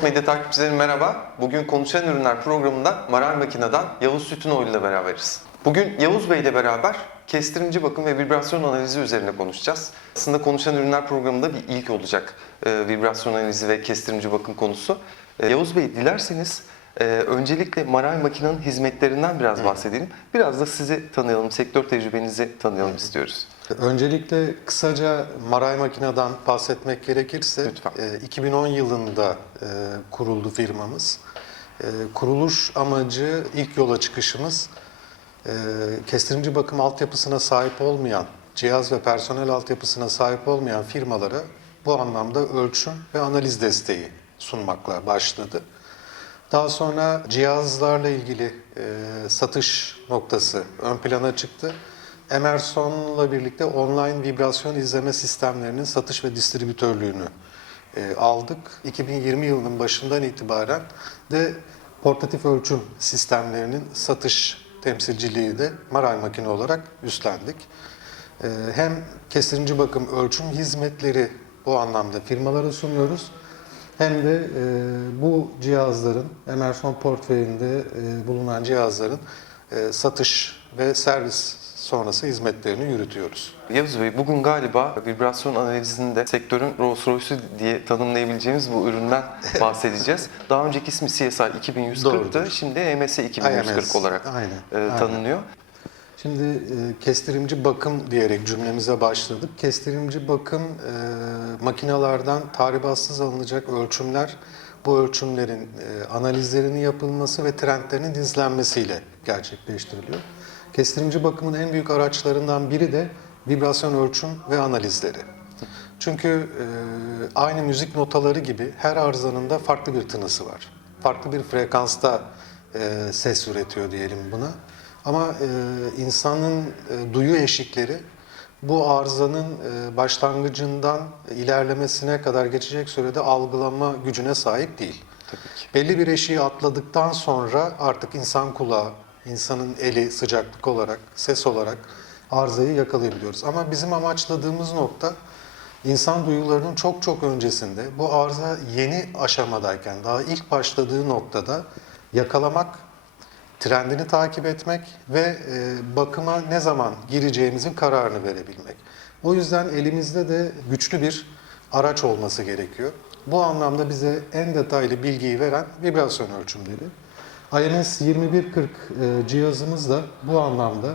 Sport Medya takipçileri merhaba. Bugün Konuşan Ürünler programında Maral Makina'dan Yavuz Sütünoğlu ile beraberiz. Bugün Yavuz Bey ile beraber kestirimci bakım ve vibrasyon analizi üzerine konuşacağız. Aslında Konuşan Ürünler programında bir ilk olacak e, vibrasyon analizi ve kestirimci bakım konusu. E, Yavuz Bey dilerseniz e, öncelikle Maral Makina'nın hizmetlerinden biraz bahsedelim. Biraz da sizi tanıyalım, sektör tecrübenizi tanıyalım istiyoruz. Öncelikle kısaca Maray Makina'dan bahsetmek gerekirse Lütfen. e, 2010 yılında e, kuruldu firmamız. E, Kuruluş amacı ilk yola çıkışımız e, kestirimci bakım altyapısına sahip olmayan, cihaz ve personel altyapısına sahip olmayan firmalara bu anlamda ölçüm ve analiz desteği sunmakla başladı. Daha sonra cihazlarla ilgili e, satış noktası ön plana çıktı. Emerson'la birlikte online vibrasyon izleme sistemlerinin satış ve distribütörlüğünü e, aldık. 2020 yılının başından itibaren de portatif ölçüm sistemlerinin satış temsilciliği de Maray Makine olarak üstlendik. E, hem kesirimci bakım ölçüm hizmetleri bu anlamda firmalara sunuyoruz. Hem de e, bu cihazların, Emerson portföyünde e, bulunan cihazların e, satış ve servis sonrası hizmetlerini yürütüyoruz. Yavuz Bey, bugün galiba vibrasyon analizinde sektörün Rolls Royce'u diye tanımlayabileceğimiz bu üründen bahsedeceğiz. Daha önceki ismi CSI 2140'tı, Doğrudur. şimdi EMS 2140 IMS, olarak aynen, e, aynen. tanınıyor. Şimdi e, kestirimci bakım diyerek cümlemize başladık. Kestirimci bakım e, makinalardan tahribatsız alınacak ölçümler, bu ölçümlerin e, analizlerinin yapılması ve trendlerinin izlenmesiyle gerçekleştiriliyor. Kestirimci bakımın en büyük araçlarından biri de vibrasyon ölçüm ve analizleri. Çünkü e, aynı müzik notaları gibi her arızanın da farklı bir tınısı var. Farklı bir frekansta e, ses üretiyor diyelim buna. Ama e, insanın e, duyu eşikleri bu arızanın e, başlangıcından ilerlemesine kadar geçecek sürede algılama gücüne sahip değil. Tabii ki. Belli bir eşiği atladıktan sonra artık insan kulağı, insanın eli sıcaklık olarak, ses olarak arızayı yakalayabiliyoruz. Ama bizim amaçladığımız nokta insan duyularının çok çok öncesinde bu arıza yeni aşamadayken daha ilk başladığı noktada yakalamak, trendini takip etmek ve e, bakıma ne zaman gireceğimizin kararını verebilmek. O yüzden elimizde de güçlü bir araç olması gerekiyor. Bu anlamda bize en detaylı bilgiyi veren vibrasyon ölçümleri. IMS 2140 e, cihazımız da bu anlamda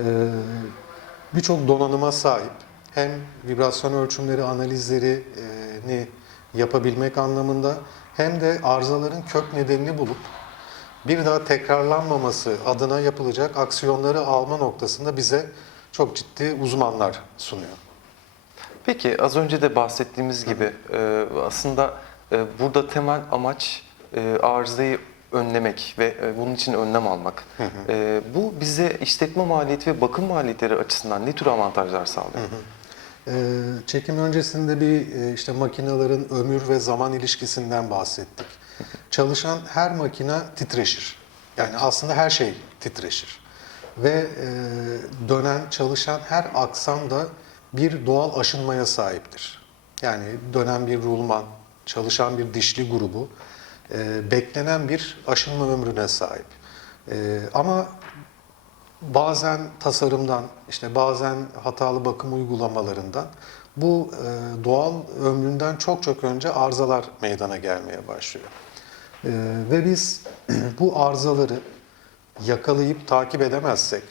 e, birçok donanıma sahip. Hem vibrasyon ölçümleri analizlerini yapabilmek anlamında hem de arızaların kök nedenini bulup bir daha tekrarlanmaması adına yapılacak aksiyonları alma noktasında bize çok ciddi uzmanlar sunuyor. Peki az önce de bahsettiğimiz gibi e, aslında e, burada temel amaç e, arızayı önlemek ve e, bunun için önlem almak. E, bu bize işletme maliyeti ve bakım maliyetleri açısından ne tür avantajlar sağlıyor? Ee, Çekim öncesinde bir e, işte makinelerin ömür ve zaman ilişkisinden bahsettik. Çalışan her makine titreşir. Yani aslında her şey titreşir. Ve e, dönen, çalışan her aksam da bir doğal aşınmaya sahiptir. Yani dönen bir rulman, çalışan bir dişli grubu e, beklenen bir aşınma ömrüne sahip. E, ama bazen tasarımdan, işte bazen hatalı bakım uygulamalarından bu e, doğal ömründen çok çok önce arızalar meydana gelmeye başlıyor. E, ve biz bu arızaları yakalayıp takip edemezsek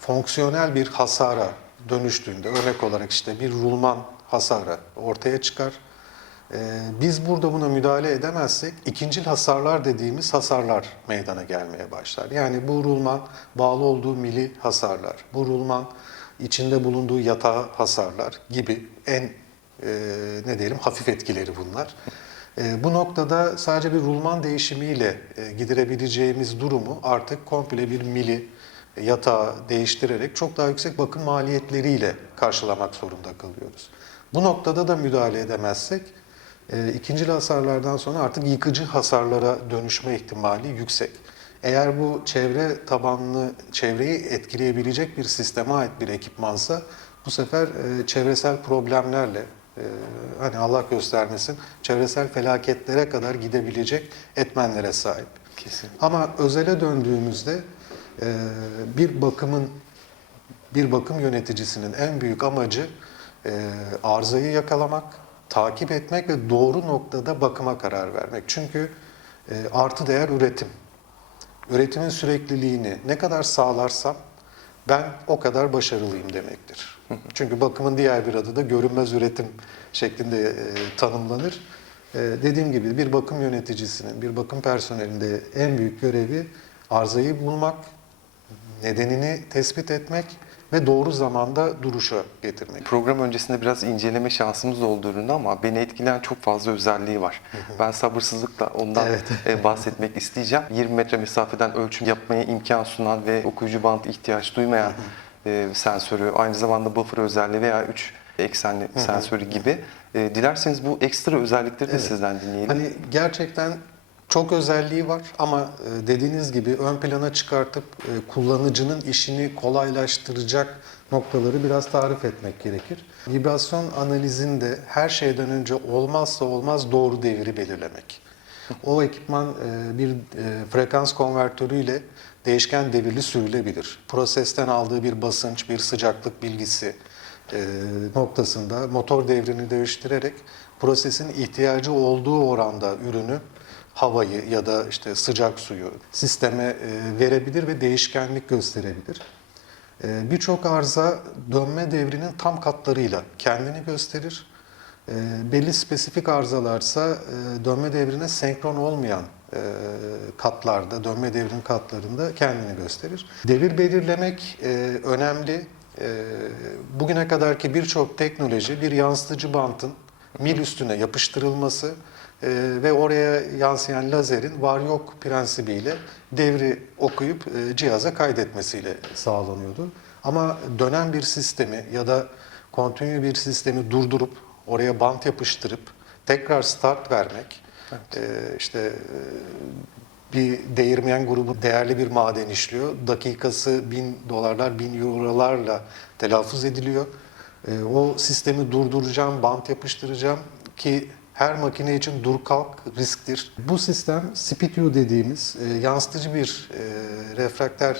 fonksiyonel bir hasara dönüştüğünde örnek olarak işte bir rulman hasarı ortaya çıkar. Ee, Biz burada buna müdahale edemezsek ikincil hasarlar dediğimiz hasarlar meydana gelmeye başlar. Yani bu rulman bağlı olduğu mili hasarlar, bu rulman içinde bulunduğu yatağı hasarlar gibi en e, ne diyelim hafif etkileri bunlar. E, bu noktada sadece bir rulman değişimiyle e, giderebileceğimiz durumu artık komple bir mili yatağı değiştirerek çok daha yüksek bakım maliyetleriyle karşılamak zorunda kalıyoruz. Bu noktada da müdahale edemezsek ikinci hasarlardan sonra artık yıkıcı hasarlara dönüşme ihtimali yüksek. Eğer bu çevre tabanlı, çevreyi etkileyebilecek bir sisteme ait bir ekipmansa bu sefer e, çevresel problemlerle e, hani Allah göstermesin çevresel felaketlere kadar gidebilecek etmenlere sahip. Kesin. Ama özele döndüğümüzde e, bir bakımın bir bakım yöneticisinin en büyük amacı e, arızayı yakalamak, takip etmek ve doğru noktada bakıma karar vermek. Çünkü e, artı değer üretim. Üretimin sürekliliğini ne kadar sağlarsam ben o kadar başarılıyım demektir. Çünkü bakımın diğer bir adı da görünmez üretim şeklinde e, tanımlanır. E, dediğim gibi bir bakım yöneticisinin, bir bakım personelinde en büyük görevi arızayı bulmak, nedenini tespit etmek ve doğru zamanda duruşa getirmek. Program öncesinde biraz inceleme şansımız oldu ürünü ama beni etkileyen çok fazla özelliği var. Ben sabırsızlıkla ondan Evet. e, bahsetmek isteyeceğim. 20 metre mesafeden ölçüm yapmaya imkan sunan ve okuyucu bant ihtiyaç duymayan e, sensörü, aynı zamanda buffer özelliği veya 3 eksenli sensörü gibi. E, dilerseniz bu ekstra özellikleri de Evet. sizden dinleyelim. Hani gerçekten çok özelliği var ama e, dediğiniz gibi ön plana çıkartıp e, kullanıcının işini kolaylaştıracak noktaları biraz tarif etmek gerekir. Vibrasyon analizinde her şeyden önce olmazsa olmaz doğru devri belirlemek. O ekipman e, bir frekans konvertörüyle değişken devirli sürülebilir. Prosesten aldığı bir basınç, bir sıcaklık bilgisi noktasında motor devrini değiştirerek prosesin ihtiyacı olduğu oranda ürünü havayı ya da işte sıcak suyu sisteme e, verebilir ve değişkenlik gösterebilir. E, Birçok arıza dönme devrinin tam katlarıyla kendini gösterir. E, belli spesifik arızalarsa dönme devrine senkron olmayan katlarda, dönme devrinin katlarında kendini gösterir. Devir belirlemek önemli. Bugüne kadarki birçok teknoloji bir yansıtıcı bantın mil üstüne yapıştırılması e, ve oraya yansıyan lazerin var yok prensibiyle devri okuyup e, cihaza kaydetmesiyle sağlanıyordu. Ama dönen bir sistemi ya da kontinü bir sistemi durdurup oraya bant yapıştırıp tekrar start vermek e, işte e, bir değirmen grubu değerli bir maden işliyor. Dakikası bin dolarlar, bin eurolarla telaffuz ediliyor. E, o sistemi durduracağım, bant yapıştıracağım ki her makine için dur kalk risktir. Bu sistem SPTU dediğimiz e, yansıtıcı bir e, refraktör e,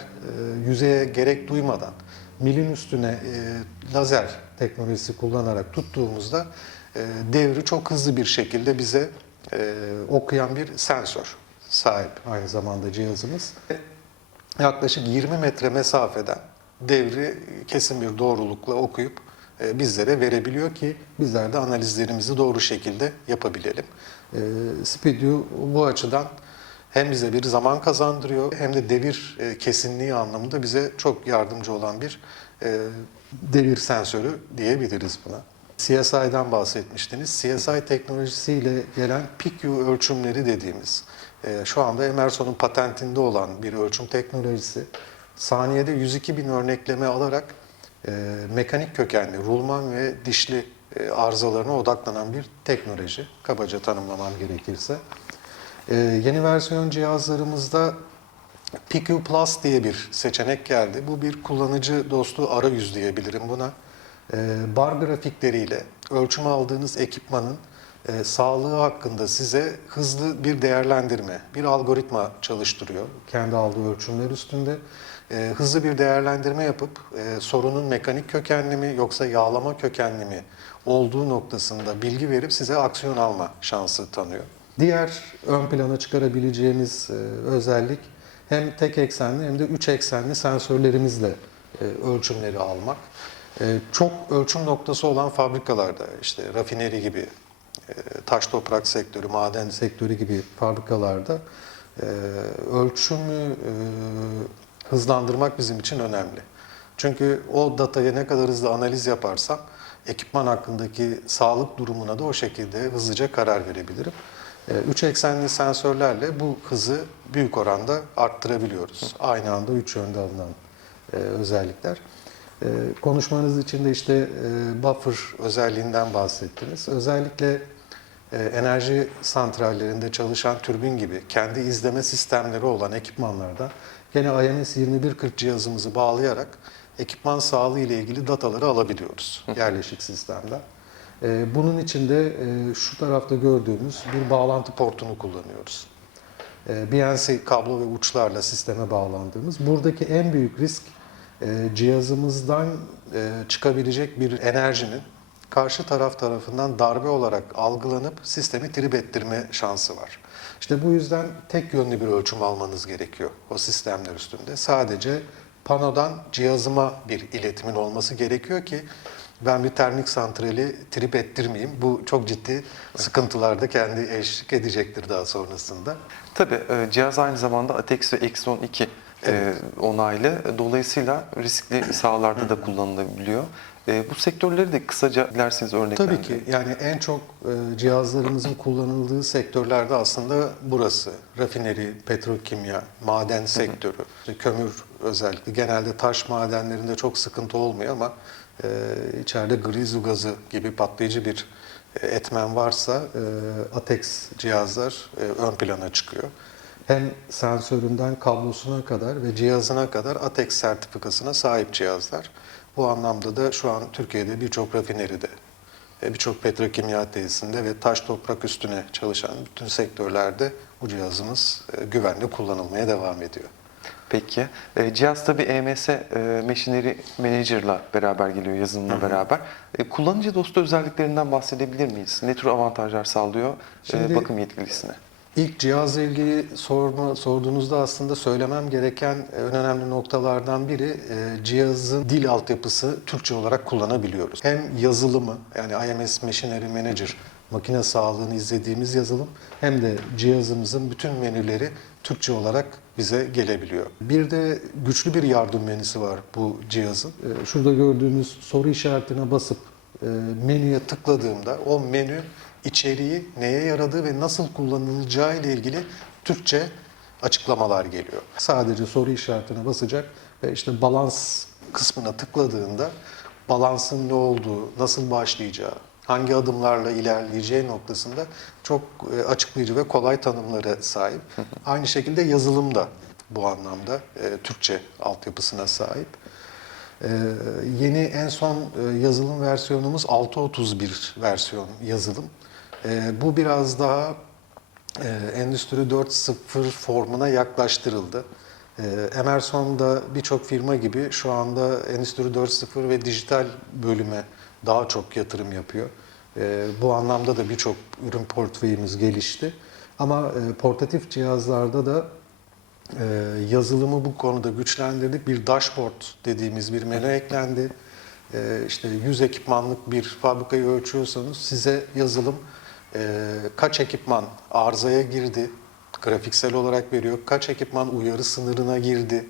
yüzeye gerek duymadan milin üstüne e, lazer teknolojisi kullanarak tuttuğumuzda e, devri çok hızlı bir şekilde bize e, okuyan bir sensör sahip aynı zamanda cihazımız. Yaklaşık 20 metre mesafeden devri kesin bir doğrulukla okuyup bizlere verebiliyor ki bizler de analizlerimizi doğru şekilde yapabilelim. E, Speedio bu açıdan hem bize bir zaman kazandırıyor hem de devir e, kesinliği anlamında bize çok yardımcı olan bir e, devir sensörü diyebiliriz buna. CSI'den bahsetmiştiniz. CSI teknolojisiyle gelen PICU ölçümleri dediğimiz, e, şu anda Emerson'un patentinde olan bir ölçüm teknolojisi. Saniyede 102 bin örnekleme alarak e, mekanik kökenli, rulman ve dişli e, arızalarına odaklanan bir teknoloji. Kabaca tanımlamam gerekirse. E, yeni versiyon cihazlarımızda PQ Plus diye bir seçenek geldi. Bu bir kullanıcı dostu arayüz diyebilirim buna. Ee, bar grafikleriyle ölçüm aldığınız ekipmanın e, sağlığı hakkında size hızlı bir değerlendirme, bir algoritma çalıştırıyor. Kendi aldığı ölçümler üstünde. E, hızlı bir değerlendirme yapıp e, sorunun mekanik kökenli mi yoksa yağlama kökenli mi olduğu noktasında bilgi verip size aksiyon alma şansı tanıyor. Diğer ön plana çıkarabileceğimiz e, özellik hem tek eksenli hem de üç eksenli sensörlerimizle e, ölçümleri almak. E, çok ölçüm noktası olan fabrikalarda işte rafineri gibi, taş toprak sektörü, maden sektörü gibi fabrikalarda e, ölçümü e, hızlandırmak bizim için önemli. Çünkü o dataya ne kadar hızlı analiz yaparsam ekipman hakkındaki sağlık durumuna da o şekilde hızlıca karar verebilirim. E, Üç eksenli sensörlerle bu hızı büyük oranda arttırabiliyoruz. Aynı anda üç yönde alınan özellikler. E, Konuşmanız için de işte e, buffer özelliğinden bahsettiniz. Özellikle e, enerji santrallerinde çalışan türbin gibi kendi izleme sistemleri olan ekipmanlarda gene IMS 2140 cihazımızı bağlayarak ekipman sağlığı ile ilgili dataları alabiliyoruz yerleşik sistemden. E, bunun için de e, şu tarafta gördüğünüz bir bağlantı portunu kullanıyoruz. E, BNC kablo ve uçlarla sisteme bağlandığımız. Buradaki en büyük risk cihazımızdan e, çıkabilecek bir enerjinin karşı taraf tarafından darbe olarak algılanıp sistemi trip ettirme şansı var. İşte bu yüzden tek yönlü bir ölçüm almanız gerekiyor o sistemler üstünde. Sadece panodan cihazıma bir iletimin olması gerekiyor ki ben bir termik santrali trip ettirmeyeyim. Bu çok ciddi sıkıntılarda kendi eşlik edecektir daha sonrasında. Tabii e, cihaz aynı zamanda ATEX ve Exxon 2 e, onaylı. Dolayısıyla riskli sahalarda da kullanılabiliyor. E, bu sektörleri de kısaca dilerseniz örneklendirin. Tabii ki yani en çok e, cihazlarımızın kullanıldığı sektörlerde aslında burası. Rafineri, petrokimya, maden sektörü, kömür özellikle. Genelde taş madenlerinde çok sıkıntı olmuyor ama e, içeride grizu gazı gibi patlayıcı bir e, etmen varsa ATEX cihazlar ön plana çıkıyor. Hem sensöründen kablosuna kadar ve cihazına kadar ATEX sertifikasına sahip cihazlar. Bu anlamda da şu an Türkiye'de birçok rafineride, e, birçok petrokimya tesisinde ve taş toprak üstüne çalışan bütün sektörlerde bu cihazımız e, güvenli kullanılmaya devam ediyor. Peki. E, cihaz tabii EMS e, Machinery Manager'la beraber geliyor, yazılımla beraber. E, kullanıcı dostu özelliklerinden bahsedebilir miyiz? Ne tür avantajlar sağlıyor e, Şimdi- bakım yetkilisine? İlk cihazla ilgili sorma, sorduğunuzda aslında söylemem gereken en önemli noktalardan biri e, cihazın dil altyapısı Türkçe olarak kullanabiliyoruz. Hem yazılımı yani IMS Machinery Manager makine sağlığını izlediğimiz yazılım hem de cihazımızın bütün menüleri Türkçe olarak bize gelebiliyor. Bir de güçlü bir yardım menüsü var bu cihazın. E, Şurada gördüğünüz soru işaretine basıp e, menüye tıkladığımda o menü içeriği neye yaradığı ve nasıl kullanılacağı ile ilgili Türkçe açıklamalar geliyor. Sadece soru işaretine basacak ve işte balans kısmına tıkladığında balansın ne olduğu, nasıl başlayacağı, hangi adımlarla ilerleyeceği noktasında çok e, açıklayıcı ve kolay tanımlara sahip. Aynı şekilde yazılım da bu anlamda e, Türkçe altyapısına sahip. Ee, yeni en son e, yazılım versiyonumuz 6.31 versiyon yazılım. Ee, bu biraz daha e, Endüstri 4.0 formuna yaklaştırıldı. Ee, Emerson da birçok firma gibi şu anda Endüstri 4.0 ve dijital bölüme daha çok yatırım yapıyor. Ee, bu anlamda da birçok ürün portföyümüz gelişti. Ama e, portatif cihazlarda da ee, yazılımı bu konuda güçlendirdik. Bir dashboard dediğimiz bir menü eklendi. Ee, işte 100 ekipmanlık bir fabrikayı ölçüyorsanız size yazılım e, kaç ekipman arızaya girdi, grafiksel olarak veriyor. Kaç ekipman uyarı sınırına girdi.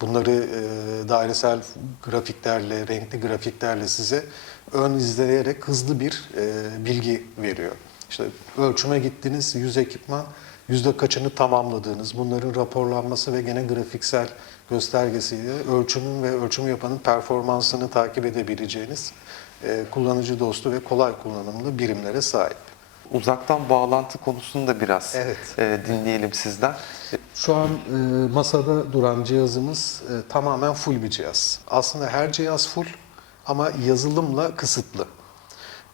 Bunları e, dairesel grafiklerle, renkli grafiklerle size ön izleyerek hızlı bir e, bilgi veriyor. İşte ölçüme gittiniz 100 ekipman, yüzde kaçını tamamladığınız, bunların raporlanması ve gene grafiksel göstergesiyle ölçümün ve ölçüm yapanın performansını takip edebileceğiniz e, kullanıcı dostu ve kolay kullanımlı birimlere sahip. Uzaktan bağlantı konusunu da biraz Evet. e, dinleyelim sizden. Şu an e, masada duran cihazımız e, tamamen full bir cihaz. Aslında her cihaz full ama yazılımla kısıtlı.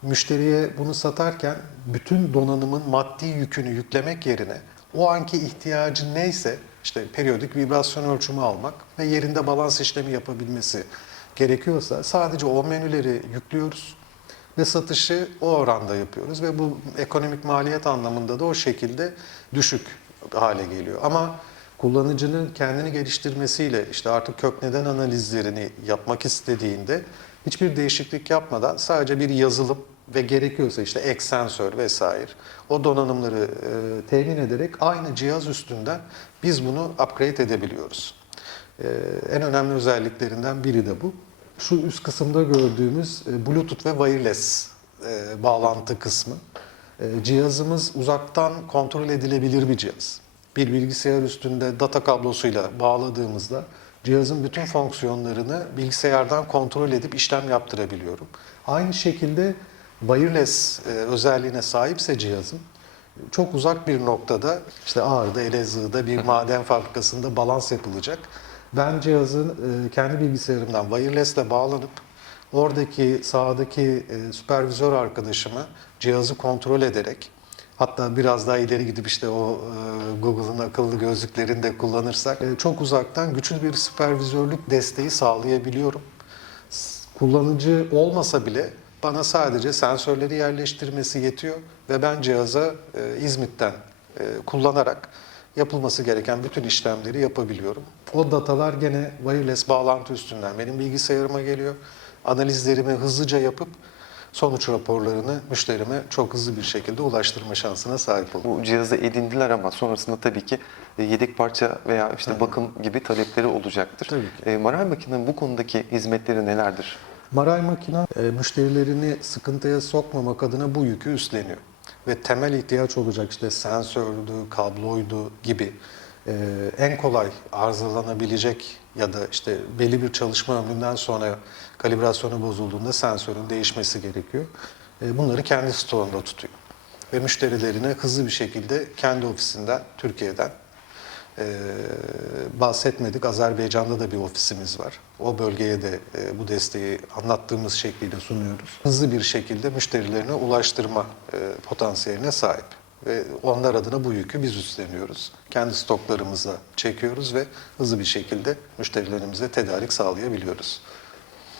Müşteriye bunu satarken bütün donanımın maddi yükünü yüklemek yerine o anki ihtiyacı neyse işte periyodik vibrasyon ölçümü almak ve yerinde balans işlemi yapabilmesi gerekiyorsa sadece o menüleri yüklüyoruz ve satışı o oranda yapıyoruz ve bu ekonomik maliyet anlamında da o şekilde düşük hale geliyor. Ama kullanıcının kendini geliştirmesiyle işte artık kök neden analizlerini yapmak istediğinde hiçbir değişiklik yapmadan sadece bir yazılım ve gerekiyorsa işte ek sensör vesaire o donanımları e, temin ederek aynı cihaz üstünden biz bunu upgrade edebiliyoruz. Ee, en önemli özelliklerinden biri de bu. Şu üst kısımda gördüğümüz e, Bluetooth ve wireless e, bağlantı kısmı. E, cihazımız uzaktan kontrol edilebilir bir cihaz. Bir bilgisayar üstünde data kablosuyla bağladığımızda cihazın bütün fonksiyonlarını bilgisayardan kontrol edip işlem yaptırabiliyorum. Aynı şekilde wireless özelliğine sahipse cihazın çok uzak bir noktada işte Ağrı'da, Elazığ'da bir maden fabrikasında balans yapılacak. Ben cihazın e, kendi bilgisayarımdan wireless ile bağlanıp Oradaki sahadaki e, süpervizör arkadaşımı cihazı kontrol ederek hatta biraz daha ileri gidip işte o e, Google'ın akıllı gözlüklerini de kullanırsak e, çok uzaktan güçlü bir süpervizörlük desteği sağlayabiliyorum. Kullanıcı olmasa bile bana sadece sensörleri yerleştirmesi yetiyor ve ben cihaza e, İzmit'ten e, kullanarak yapılması gereken bütün işlemleri yapabiliyorum. O datalar gene wireless bağlantı üstünden benim bilgisayarıma geliyor. Analizlerimi hızlıca yapıp sonuç raporlarını müşterime çok hızlı bir şekilde ulaştırma şansına sahip oluyorum. Bu cihazı edindiler ama sonrasında tabii ki e, yedek parça veya işte bakım gibi talepleri olacaktır. Tabii ki. E, Maray Makina'nın bu konudaki hizmetleri nelerdir? Maray Makina e, müşterilerini sıkıntıya sokmamak adına bu yükü üstleniyor. Ve temel ihtiyaç olacak işte sensördü, kabloydu gibi e, en kolay arızalanabilecek ya da işte belli bir çalışma ömründen sonra kalibrasyonu bozulduğunda sensörün değişmesi gerekiyor. E, bunları kendi stoğunda tutuyor. Ve müşterilerine hızlı bir şekilde kendi ofisinden, Türkiye'den ee, bahsetmedik. Azerbaycan'da da bir ofisimiz var. O bölgeye de e, bu desteği anlattığımız şekliyle sunuyoruz. Hızlı bir şekilde müşterilerine ulaştırma e, potansiyeline sahip. Ve onlar adına bu yükü biz üstleniyoruz. Kendi stoklarımıza çekiyoruz ve hızlı bir şekilde müşterilerimize tedarik sağlayabiliyoruz.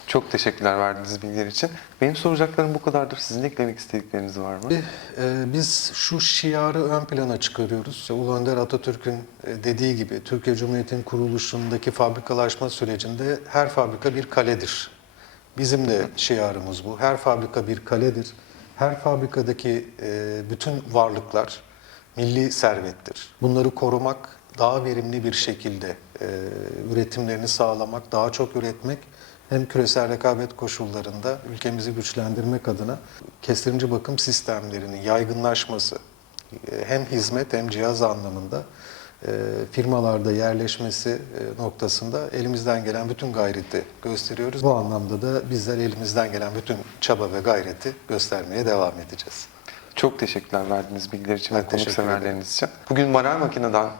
Çok teşekkürler verdiğiniz bilgiler için. Benim soracaklarım bu kadardır. Sizin eklemek istedikleriniz var mı? Ee, Biz şu şiarı ön plana çıkarıyoruz. Ulu Önder Atatürk'ün e, dediği gibi Türkiye Cumhuriyeti'nin kuruluşundaki fabrikalaşma sürecinde her fabrika bir kaledir. Bizim de şiarımız bu. Her fabrika bir kaledir. Her fabrikadaki e, bütün varlıklar milli servettir. Bunları korumak, daha verimli bir şekilde e, üretimlerini sağlamak, daha çok üretmek hem küresel rekabet koşullarında ülkemizi güçlendirmek adına kestirimci bakım sistemlerinin yaygınlaşması e, hem hizmet hem cihaz anlamında e, firmalarda yerleşmesi e, noktasında elimizden gelen bütün gayreti gösteriyoruz. Bu anlamda da bizler elimizden gelen bütün çaba ve gayreti göstermeye devam edeceğiz. Çok teşekkürler verdiğiniz bilgiler için Ben ve konukseverleriniz için. Bugün Maray Makina'dan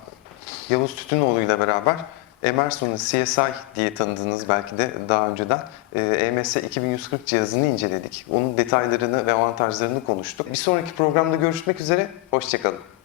Yavuz Tütünoğlu ile beraber Emerson'un CSI diye tanıdığınız belki de daha önceden e, EMS 2140 cihazını inceledik. Onun detaylarını ve avantajlarını konuştuk. Bir sonraki programda görüşmek üzere. Hoşçakalın.